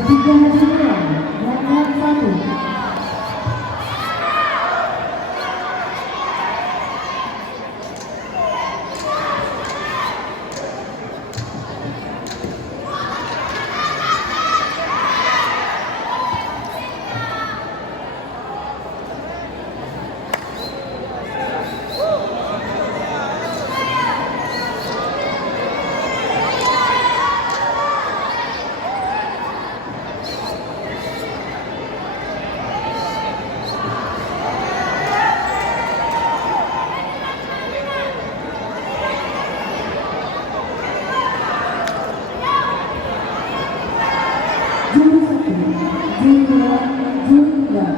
Ketiga Julia, Belanda 1. Jumlah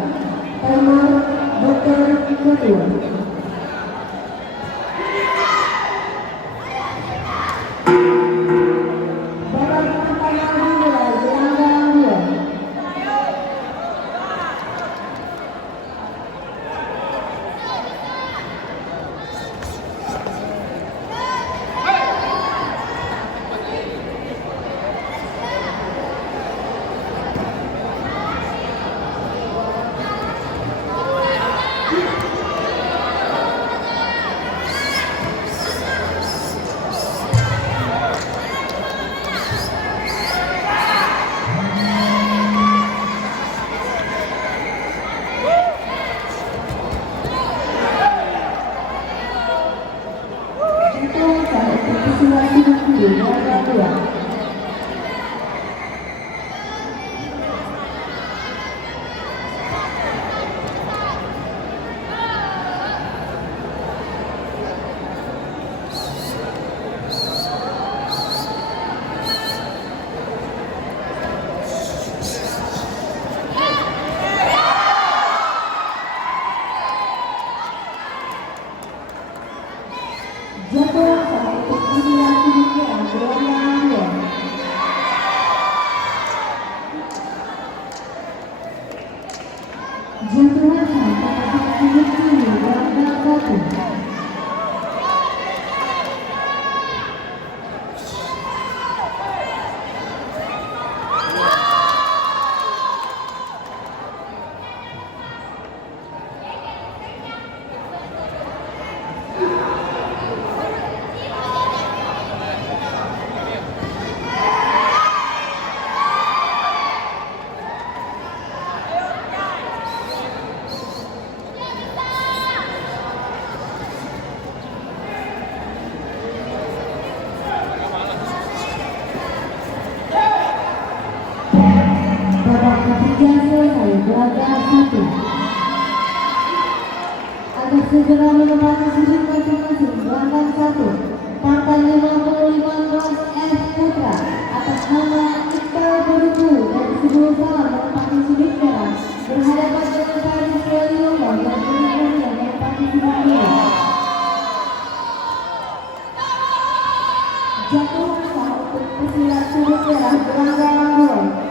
Omar Bakar kedua. Babak pertama dimulai gelanggang 2. Jadwal saat untuk simulasi pikiran gelanggang 2. Jadwal saat untuk simulasi gelanggang 1. Ketiga selesai gelanggang 1. Agar segera menempati sudut masing-masing gelanggang 1. Partai 55 F Putra atas nama Iqbal Beruku dari Sibul Salam menempati sudut merah berhadapan dengan Paris Leliomo dan Beruku yang menempati sudut merah. Jatuh sah untuk pesilat sudut merah gelanggang 2.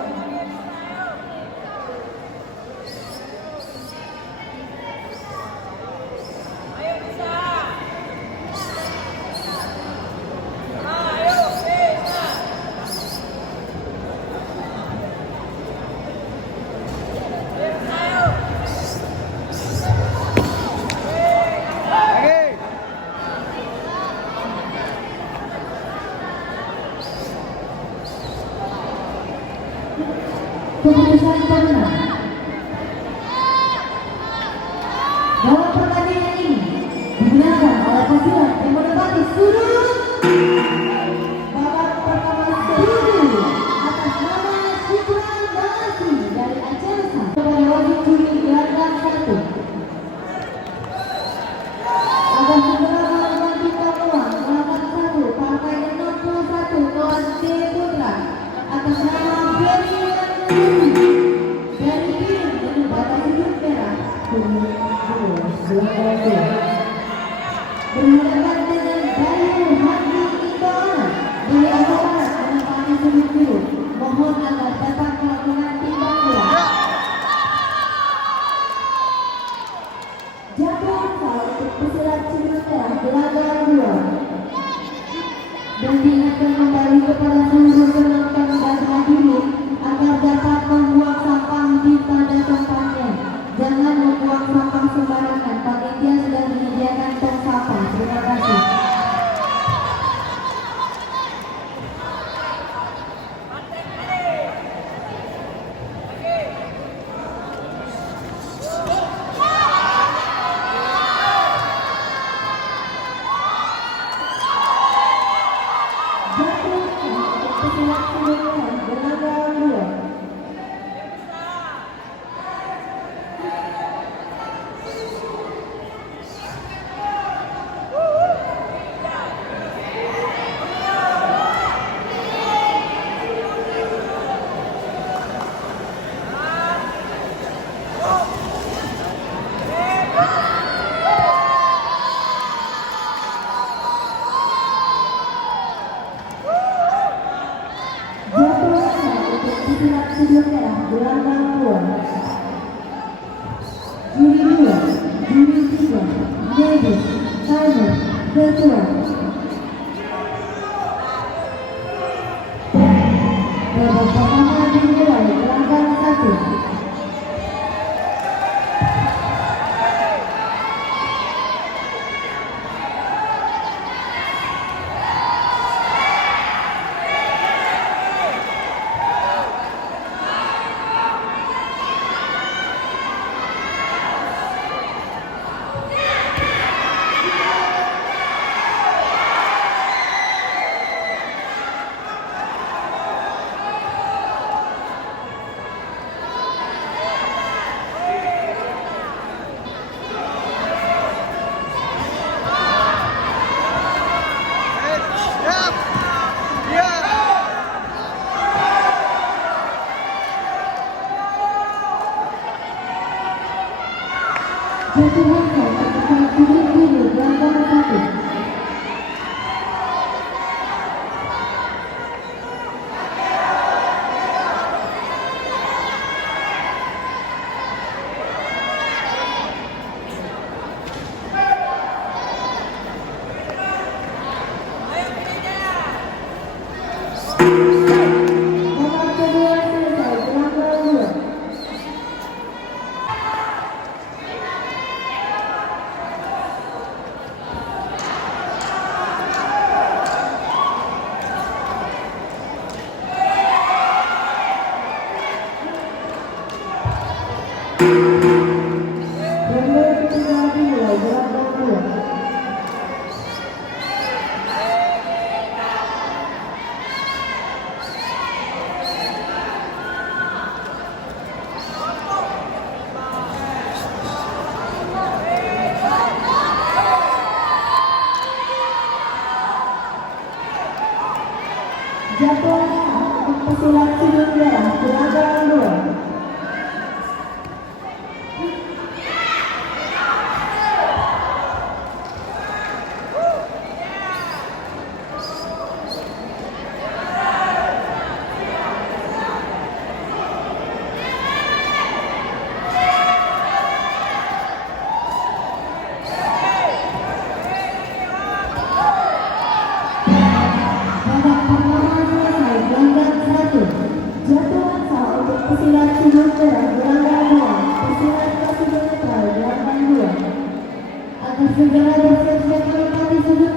Keputusan pemenang dalam pertandingan ini digunakan oleh pesilat yang menempati sudut babak pertama seluruh atas nama Syukran Dalasi dari Aceh kepada wajib juri gelanggang 1. Agar segera melakukan bintang uang gelanggang 1 partai 61 Noah D Putra atas nama Benny dari tim menempati sudut merah berhadapan dengan Bayu Hadi Iqbal dari Aceh Barat menempati sudut biru. Mohon agar dapat melakukan timbang bola. Jadwal saat untuk pesilat sudut merah gelanggang 2. Dan diingatkan kembali kepada seluruh penonton dan hadirin agar dapat pesilat sudut merah gelandang 2. Juri 2, juri 3, Davis, timer, ketua. Babak pertama dimulai gelandang 1. Jatuh hangga atas juri biru gelandang 1. Babak kedua selesai gelandang 2. Ronde ketiga dimulai gelandang 2. Jatuh untuk pesilat sudut merah gelandang 2. Babak pertama selesai gelandang 1. Jatuh asal untuk pesilat sudut merah gelandang 2. Pesilat sudut netral gelandang 2. Agar segera bersiap-siap menempati sudut